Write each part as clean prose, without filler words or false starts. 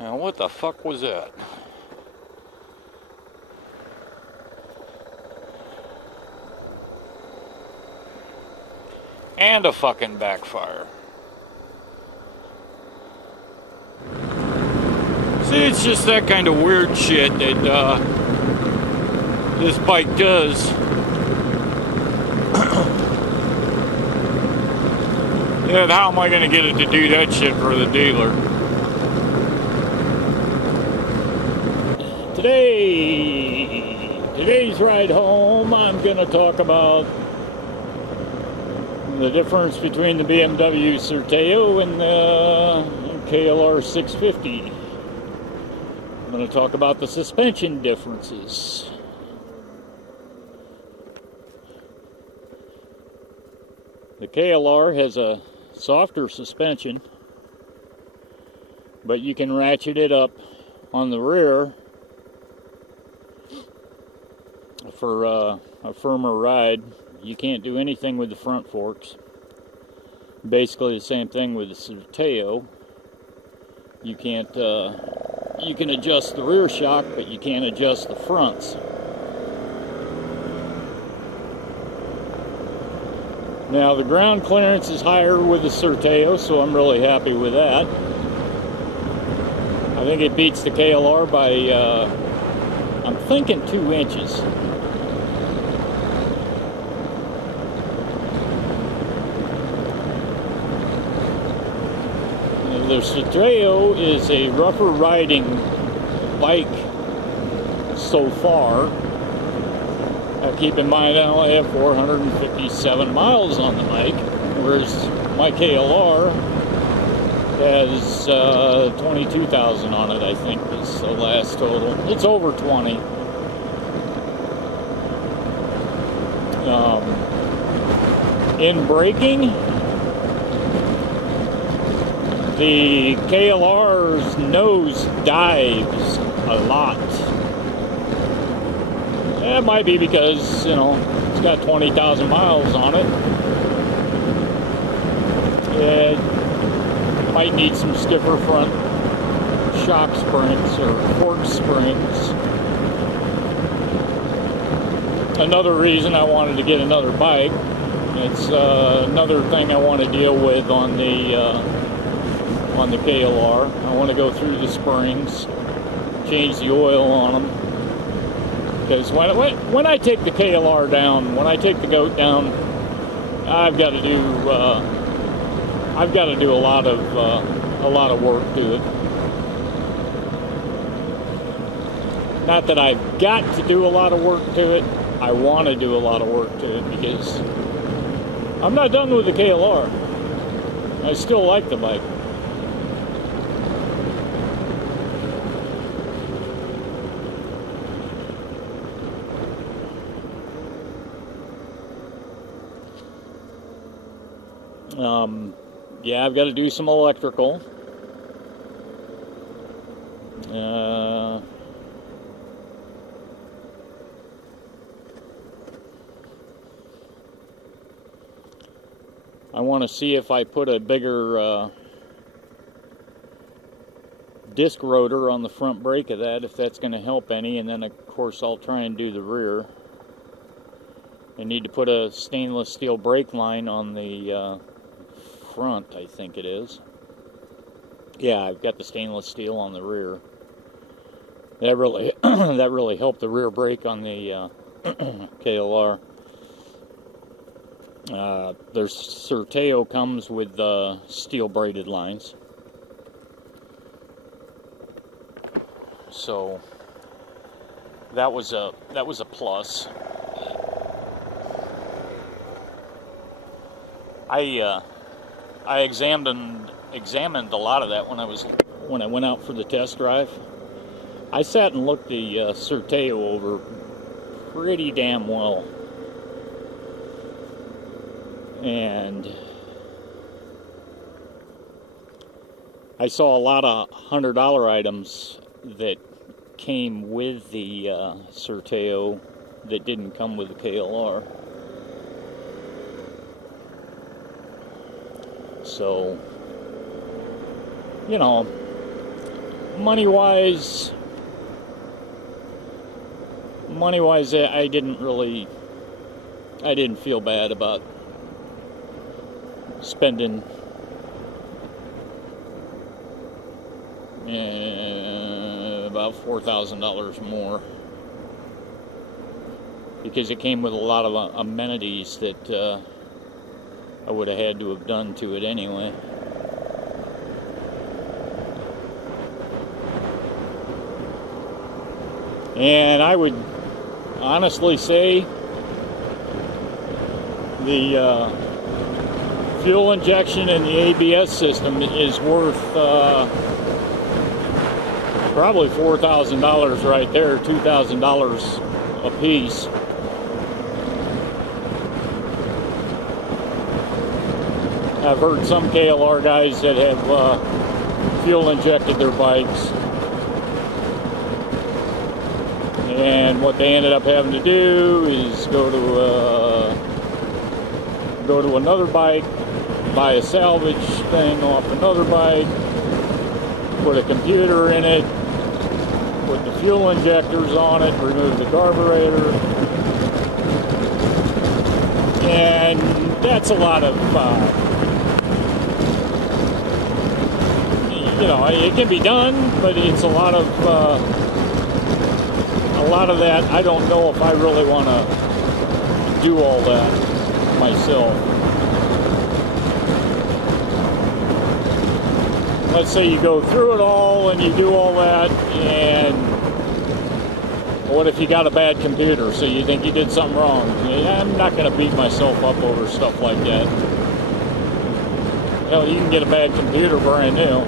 Now what the fuck was that? And a fucking backfire. See, it's just that kind of weird shit that this bike does. Yeah, how am I going to get it to do that shit for the dealer? Today's ride home, I'm going to talk about the difference between the BMW Sertao and the KLR650. I'm going to talk about the suspension differences. The KLR has a softer suspension, but you can ratchet it up on the rear for a firmer ride. You can't do anything with the front forks. Basically the same thing with the Sertao. You can't you can adjust the rear shock, but you can't adjust the fronts. Now the ground clearance is higher with the Sertao, so I'm really happy with that. I think it beats the KLR by I'm thinking 2 inches. The Sertao is a rougher riding bike so far. Keep in mind I only have 457 miles on the bike, whereas my KLR has 22,000 on it, I think is the last total. It's over 20. In braking, the KLR's nose dives a lot. That might be because, you know, it's got 20,000 miles on it. It might need some stiffer front shock springs or fork springs. Another reason I wanted to get another bike, it's another thing I want to deal with on the KLR. I want to go through the springs, change the oil on them. Because when I take the KLR down, when I take the goat down, I've got to do a lot of work to it. Not that I've got to do a lot of work to it. I want to do a lot of work to it because I'm not done with the KLR. I still like the bike. Yeah, I've got to do some electrical. I want to see if I put a bigger disc rotor on the front brake of that, if that's going to help any, and then of course I'll try and do the rear. I need to put a stainless steel brake line on the front, I think it is. Yeah, I've got the stainless steel on the rear. That really that really helped the rear brake on the KLR. Their Sertao comes with steel braided lines, so that was a plus. I examined a lot of that when I went out for the test drive. I sat and looked the Sertao over pretty damn well, and I saw a lot of $100 items that came with the Sertao that didn't come with the KLR. So, you know, money-wise, I didn't feel bad about spending about $4,000 more, because it came with a lot of amenities that I would have had to have done to it anyway. And I would honestly say the fuel injection and the ABS system is worth probably $4,000 right there, $2,000 a piece. I've heard some KLR guys that have fuel injected their bikes, and what they ended up having to do is go to another bike, buy a salvage thing off another bike, put a computer in it, put the fuel injectors on it, remove the carburetor, and that's a lot of you know, it can be done, but it's a lot of that. I don't know if I really want to do all that myself. Let's say you go through it all and you do all that, and what if you got a bad computer, so you think you did something wrong? I'm not going to beat myself up over stuff like that. Hell, you can get a bad computer brand new.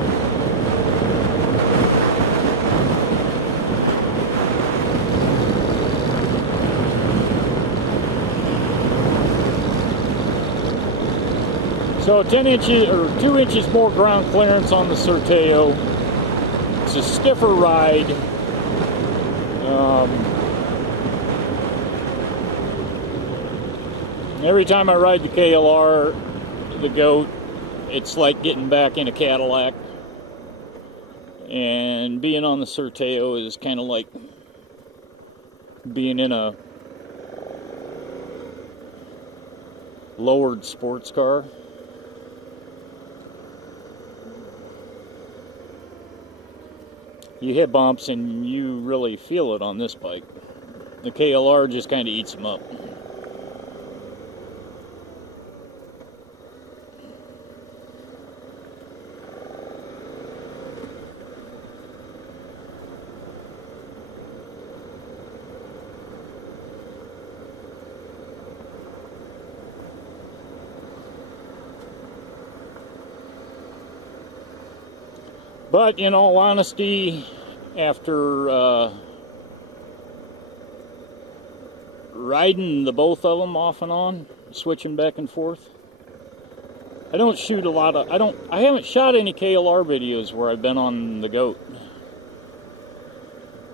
So 10 inches or 2 inches more ground clearance on the Sertao. It's a stiffer ride. Every time I ride the KLR, the GOAT, it's like getting back in a Cadillac. And being on the Sertao is kind of like being in a lowered sports car. You hit bumps and you really feel it on this bike. The KLR just kind of eats them up. But in all honesty, after riding the both of them off and on, switching back and forth, I don't shoot a lot of, I haven't shot any KLR videos where I've been on the GOAT,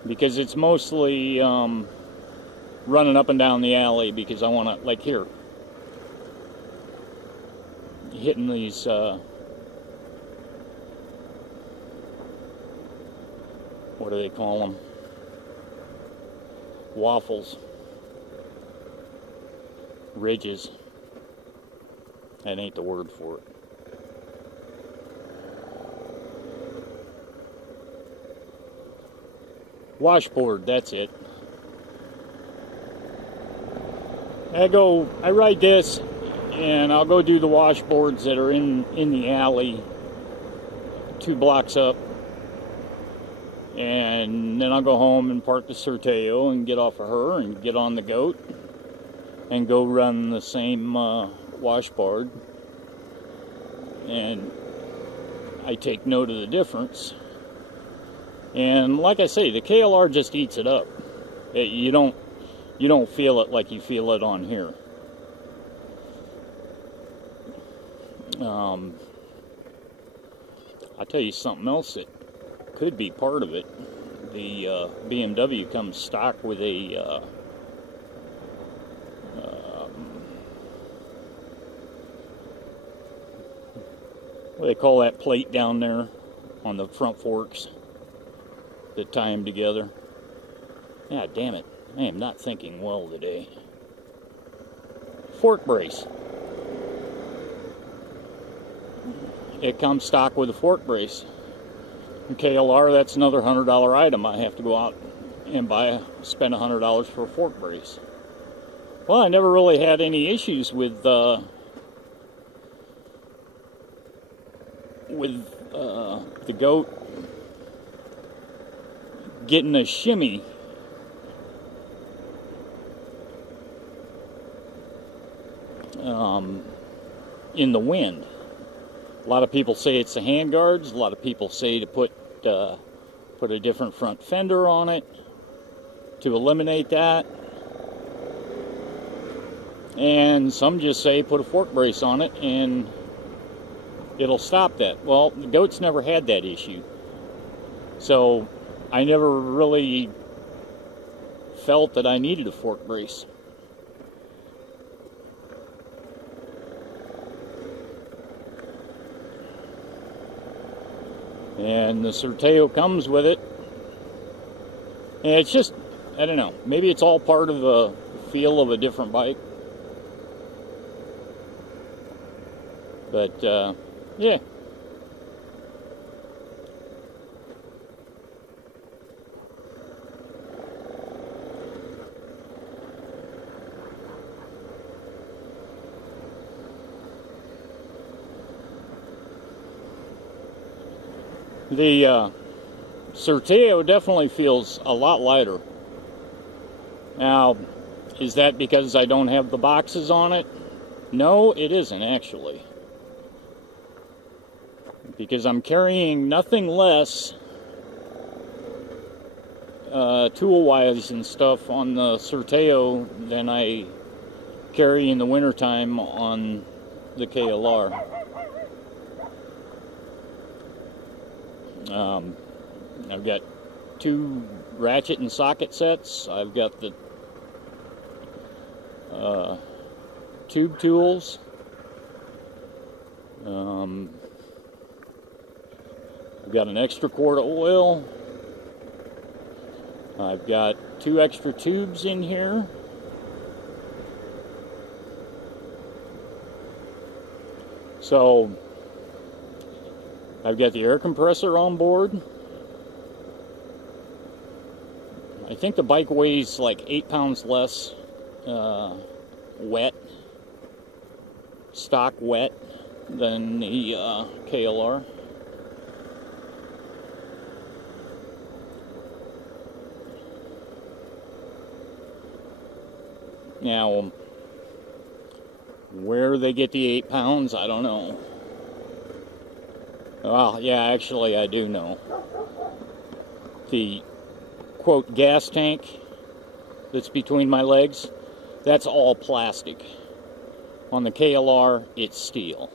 because it's mostly running up and down the alley, because I want to, like here, hitting these what do they call them? Waffles. Ridges. That ain't the word for it. Washboard, that's it. I ride this, and I'll go do the washboards that are in the alley, 2 blocks up. And then I'll go home and park the Sertao and get off of her and get on the GOAT and go run the same washboard. And I take note of the difference. And like I say, the KLR just eats it up. You don't feel it like you feel it on here. I'll tell you something else that could be part of it. The BMW comes stock with a what do they call that plate down there on the front forks? that tie them together. God damn it, I am not thinking well today. Fork brace. It comes stock with a fork brace. In KLR, that's another $100 item. I have to go out and spend $100 for a fork brace. Well, I never really had any issues with the goat getting a shimmy in the wind. A lot of people say it's the handguards. A lot of people say to put a different front fender on it to eliminate that. And some just say put a fork brace on it and it'll stop that. Well, the goat's never had that issue. So I never really felt that I needed a fork brace. And the Sertao comes with it. And it's just, I don't know, maybe it's all part of the feel of a different bike. But, yeah. The Sertao definitely feels a lot lighter. Now, is that because I don't have the boxes on it? No, it isn't actually. Because I'm carrying nothing less tool-wise and stuff on the Sertao than I carry in the wintertime on the KLR. I've got 2 ratchet and socket sets. I've got the tube tools. I've got an extra quart of oil. I've got 2 extra tubes in here. So I've got the air compressor on board. I think the bike weighs like 8 pounds less wet, stock wet, than the KLR. Now, where they get the 8 pounds, I don't know. Well, yeah, actually I do know. The, quote, gas tank that's between my legs, that's all plastic. On the KLR, it's steel.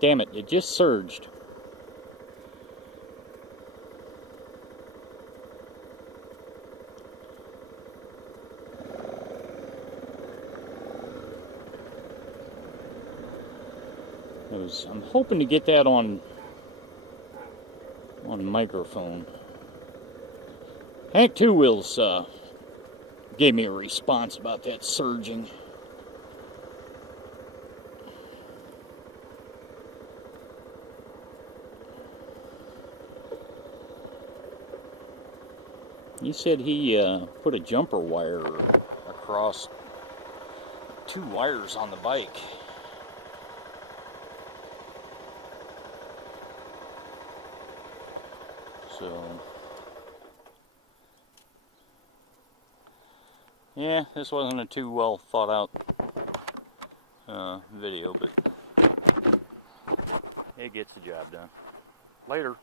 Damn it, it just surged. I'm hoping to get that on microphone. Hank Two Wheels gave me a response about that surging. He said he put a jumper wire across 2 wires on the bike. So, yeah, this wasn't a too well thought out video, but it gets the job done. Later.